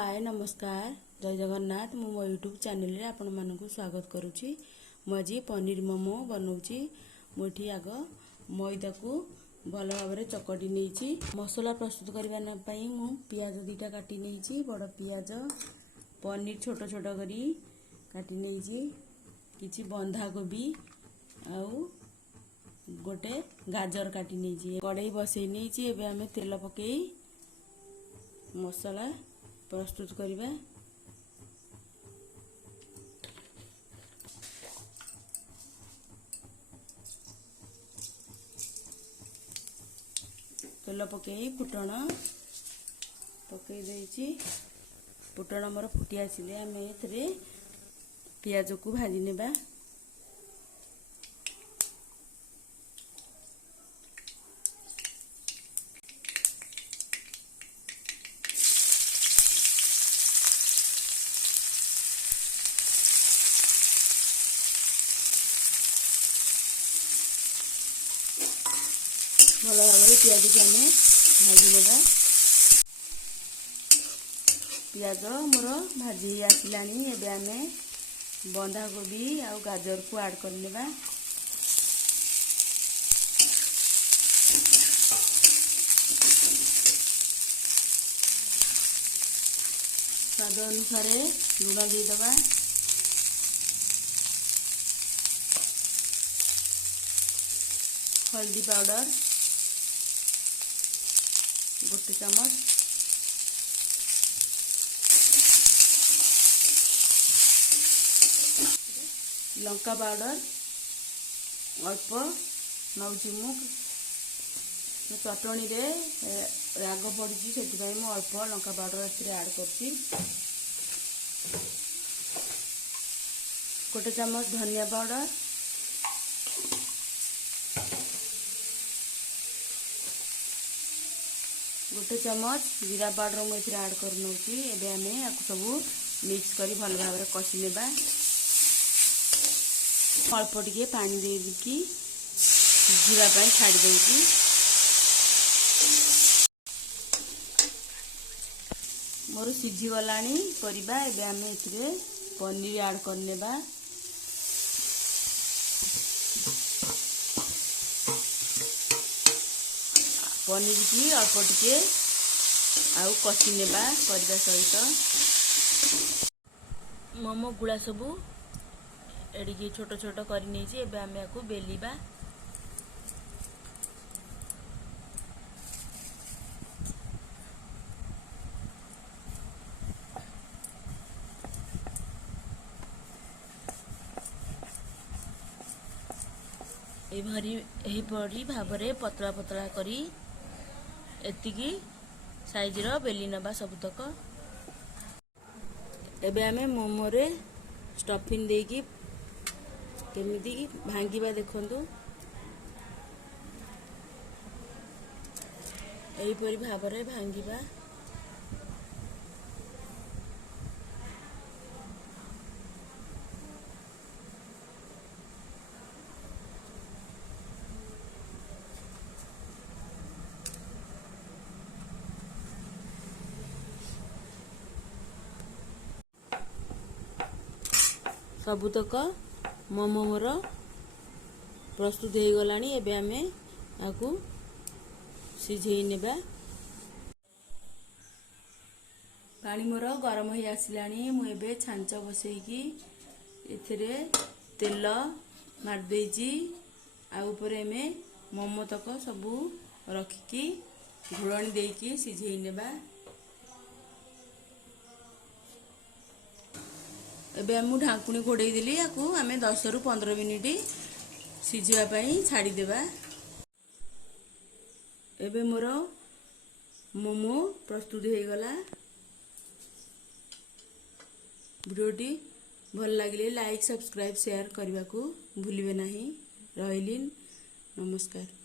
हाय नमस्कार जय जगन्नाथ मु मो यूट्यूब चैनल रे आपण मानकु स्वागत करुछि। मु आज पनीर मोमो बनाउछि। मुठी आग मैदा को भल भाव चकटी नहीं मसला प्रस्तुत करने मु पियाज दीटा काटी नहीं बड़ पियाज पनीर छोट छोट करी काटी नहीं किछि बंधा कोबी आउ गोटे गाजर काटी नहीं कड़ाई बसई नहीं एबे आमे तेल पकई मसला प्रस्तुत करिबा। तेल पकई फुटण पकई देइछि। फुटण मोर फुटी आसिले आमे एथरे पियाज को भाजी नेबा। भल भाव पियाज को आम भाजी नेबा। पियाज मोर भाजी आसला एबे आमे बंधा कोबी आ गाजर को ऐड कर नेबा। स्वाद अनुसार लुण दे दबा। हल्दी पाउडर गोटे चम्मच, लंका पाउडर अल्प नौची मु चटनी रे राग पड़ी से अल्प लंका पाउडर ऐड करछि। गोटे चम्मच धनिया पाउडर, गोटे चम्मच जीरा पाउडर मुझे ऐड कर नौची। एबे आमे याकु सब मिक्स करी भल भाव में कषि नेबा। अल्प टिके पानी देकी सिझिबा पई छाड़ी देउची। मोर सिझी गलानी परिबा। एबे आमे एथिरे पनीर ऐड कर नेबा। पनीर की अल्प टिके आउ कषि नेबा करबा सहित। मोमो गुड़ा सबू एडिकी छोट छोट कर नहीं एबे आमे याकू बेलिबा। एही परी भाबरे पतला पतला करी एतिकी साइज रो बेली नबा सबतक। एबे आमे मोमो रे स्टफिंग देकी केमिति भांगीबा देखंतु। एही परी भाबरे भांगीबा। सबुतक मोमो मोर प्रस्तुत हो गलानी। एबे आमे आकु सिझेई नेबा। पानी मोर गरम हो आसिलानी। मु एबे छांच बसैकी एथिरे तेल मार देइची। आ ऊपर में मोमो तक सबू रखिकी घोड़नी देकी सिझेई नेबा। एबे हम ढाकुणी घोड़े देली याकू आमे 10 रु 15 मिनिट सिझिबा पई छाड़ी देबा। एबे मोर मोमो प्रस्तुत हो गला। वीडियोटी भल लागिले लाइक सब्सक्राइब शेयर करने को भूलिबे नहीं। रहिलिन नमस्कार।